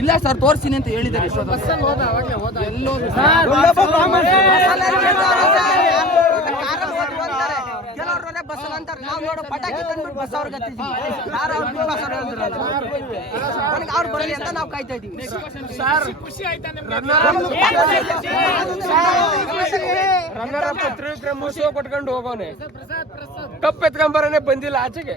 ಇಲ್ಲ ಸರ್ ತೋರಿಸ್ತೀನಿ ಅಂತ ಹೇಳಿದ್ದಾರೆ. ಪಟಾಕಿ ತಂದ್ಬಿಟ್ಟು ಬಸ್ ಅವ್ರಿಗೆ. ನನಗೆ ಅವ್ರು ಬರಲಿ ಅಂತ ನಾವು ಕಾಯ್ತಾ ಇದೀವಿ ಕೊಟ್ಕೊಂಡು ಹೋಗೋನೆ. ಕಪ್ ಎತ್ಕೊಂಬರನೆ ಬಂದಿಲ್ಲ ಆಚೆಗೆ.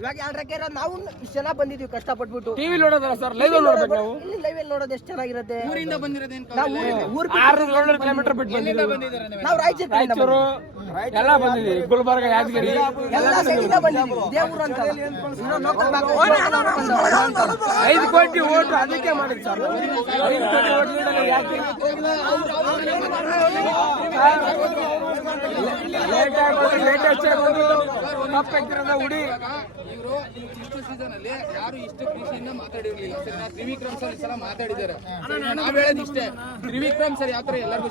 ಇವಾಗ ಎರಡು ರೆಕ್ಕೆ ಇರೋದು ನಾವು ಇಷ್ಟು ಜನ ಬಂದಿದೀವಿ ಕಷ್ಟಪಟ್ಬಿಟ್ಟು ಟಿವಿ ನೋಡೋದಲ್ಲ ಸರ್ ಲೈವ್ ನೋಡ್ಬೇಕು ನಾವು ಇಲ್ಲಿ ಲೈವ್ ಅಲ್ಲಿ ನೋಡೋದು ಎಷ್ಟು ಚೆನ್ನಾಗಿರುತ್ತೆ ಊರಿಂದ ಬಂದಿರೋದೇನು ನಾವು ಊರು ಊರ್ ಬಿಟ್ಟು ಆರ್ನೂರು ಏಳ್ನೂರು ಕಿಲೋಮೀಟರ್ ಬಿಟ್ಟು ಬಂದಿದ್ದೀವಿ ನಾವು ರಾಯಚೂರು ರಾಯಚೂರು ಎಲ್ಲ ಬಂದಿದ್ದೀವಿ ಗುಲ್ಬರ್ಗ ಯಾದಗಿರಿ ಎಲ್ಲ ಸೈಡಿಂದ ಬಂದಿದ್ದೀವಿ ದೇವರು ಅಂತ ಐದು ಕೋಟಿ ಓಟು ಅದಕ್ಕೆ ಮಾಡಿದ್ ಸರ್ ಐದು ಕೋಟಿ ಓಟ್ ಯಾಕೆ ಲೇಟ್ ಆಗ್ಬೋದು ಲೇಟೆಸ್ಟ್ ಕಪ್ ಎತ್ತಿರೋದ ಉಡಿ ಇವರು ಇಷ್ಟು ಸೀಸನ್ ಅಲ್ಲಿ ಯಾರು ಇಷ್ಟು ಖುಷಿಯಿಂದ ಮಾತಾಡಿರ್ಲಿಲ್ಲ. ಸರ್ ನಾ ತ್ರಿವಿಕ್ರಮ್ ಸರ್ ಈ ಸಲ ಮಾತಾಡಿದ್ದಾರೆ? ನಾವ್ ಹೇಳೋದು ಇಷ್ಟೇ. ತ್ರಿವಿಕ್ರಮ್ ಸರ್ ಯಾವ ತರ ಎಲ್ಲರಿಗೂ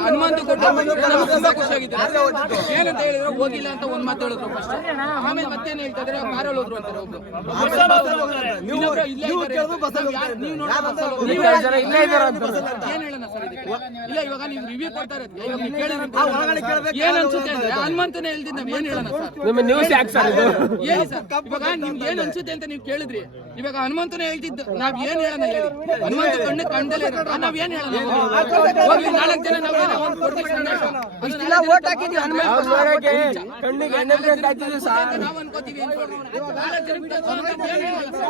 ಹನುಮಂತ ತುಂಬಾ ಖುಷಿಯಾಗಿದೆ ಏನಂತ ಹೇಳಿದ್ರೆ ಹೋಗಿಲ್ಲ ಅಂತ ಒಂದ್ ಮಾತು ಹೇಳಿದ್ರು ಫಸ್ಟ್ ಆಮೇಲೆ ಮತ್ತೇನ್ ಹೇಳ್ತಿದ್ರೆ? ಕಾರಲ್ಲಿ ಹೋದ್ರು ಅಂತಾರೆ ಒಬ್ರು. ಏನ್ ಹೇಳೋಣ ಸರ್ ಇಲ್ಲ ಇವಾಗ ನೀವು ರಿವ್ಯೂ ಏನ್ ಅನ್ಸುತ್ತೆ ಅಂದ್ರೆ ಹನುಮಂತನೇ ಹೇಳ್ತಿದ್ದ ಏನ್ ಹೇಳೋಣ ಸರ್? ನಿಮ್ಮ ನ್ಯೂಸ್ ಯಾಕೆ ಸರ್ ಇದು? ಹೇಳಿ ಸರ್. ಇವಾಗ ನಿಮ್ಗೆ ಏನ್ ಅನ್ಸುತ್ತೆ ಅಂತ ನೀವು ಕೇಳಿದ್ರಿ. ಇವಾಗ ಹನುಮಂತನೇ ಹೇಳ್ತಿದ್ದು ನಾವ್ ಏನ್ ಹೇಳೋಣ ಹೇಳಿ? ಹನುಮಂತ ಕಣ್ಣು ಕಂಡಲೇ ಇರೋದು. ನಾವ್ ಏನ್ ಹೇಳೋಣ? ಹೋಗ್ಲಿ ನಾಲ್ಕು ಜನ ನಾವ್ ಏನೋ ಒಂದ್ ಸಂದೇಶ. ಕಣ್ಣಿಗೆ ಎಣ್ಣೆ ಸರ್? ನಾವ್ ಅನ್ಕೋತೀವಿ ಅನ್ಕೊಳ್ರಿ. ನಾಲ್ಕು ಜನಕ್ಕೆ ಹನುಮಂತ ಏನ್ ಹೇಳೋಣ ಸರ್?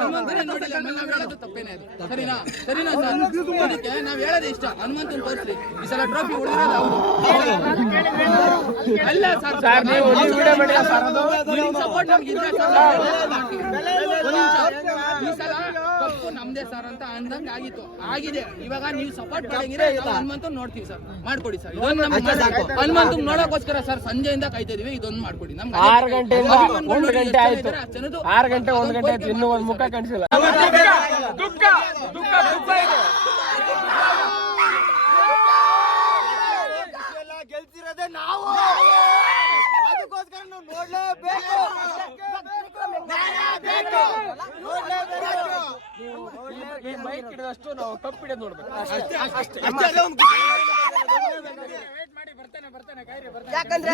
ಹನುಮಂತನೇ ನೋಡಿಲ್ಲ ಆಮೇಲೆ ನಾವ್ ಹೇಳೋದು ತಪ್ಪೇನೆ ಅದು. ಸರಿನಾ? ಸರಿನಾ ಸರ್? ಅದಕ್ಕೆ ನಾವ್ ಹೇಳೋದೇ ಇಷ್ಟ. ಹನುಮಂತನ್ ತೋರಿಸ್ರಿ. ಈ ಸಲ ಟ್ರೋಫಿ ಉಳಿದಿರೋದು ಅವ್ರು. ಅಲ್ಲ ಸರ್ ಸರ್ ನೀವು ನೀವು ವಿಡಿಯೋ ಮಾಡಿಲ್ಲ ಸರ್ ಅದು ನೀವು ಸಪೋರ್ಟ್ ನಮಗೆ ಇದ್ರೆ ಸರ್. ಈ ಸಲ ಕಪ್ಪು ನಮ್ದೇ ಸರ್ ಅಂತ ಅಂದಂಗೆ ಆಗಿತ್ತು ಆಗಿದೆ ಇವಾಗ ನೀವು ಸಪೋರ್ಟ್ ಮಾಡಿದ್ರೆ ಹನುಮಂತ ನೋಡ್ತೀವಿ ಸರ್ ಮಾಡ್ಕೊಡಿ ಸರ್ ಇದೊಂದು ನಮ್ಗೆ ಹನುಮಂತ ನೋಡೋಕೋಸ್ಕರ ಸರ್ ಸಂಜೆಯಿಂದ ಕಾಯ್ತಾ ಇದೀವಿ ಇದೊಂದು ಮಾಡ್ಕೊಡಿ ನಮ್ಗೆ ಆರು ಗಂಟೆ ಒಂದು ಗಂಟೆ ಆಯ್ತು ಆರು ಗಂಟೆ ಒಂದು ಗಂಟೆ ಆಯ್ತು ಇನ್ನೂ ಒಂದು ಮುಖ ಕಾಣಿಸಿಲ್ಲ ದುಃಖ ದುಃಖ ದುಃಖ ಇದೆ ಗೆಲ್ತಿರೋದೇ ನಾವು ಅದಕ್ಕೋಸ್ಕರ ನಾವು ನೋಡ್ಲೇಬೇಕು ಈ ಮೈಕ್ ಹಿಡಿದಷ್ಟು ನಾವು ಕಪ್ ಹಿಡಿಯೋದು ನೋಡ್ಬೇಕು ಅಷ್ಟೇ ಯಾಕಂದ್ರೆ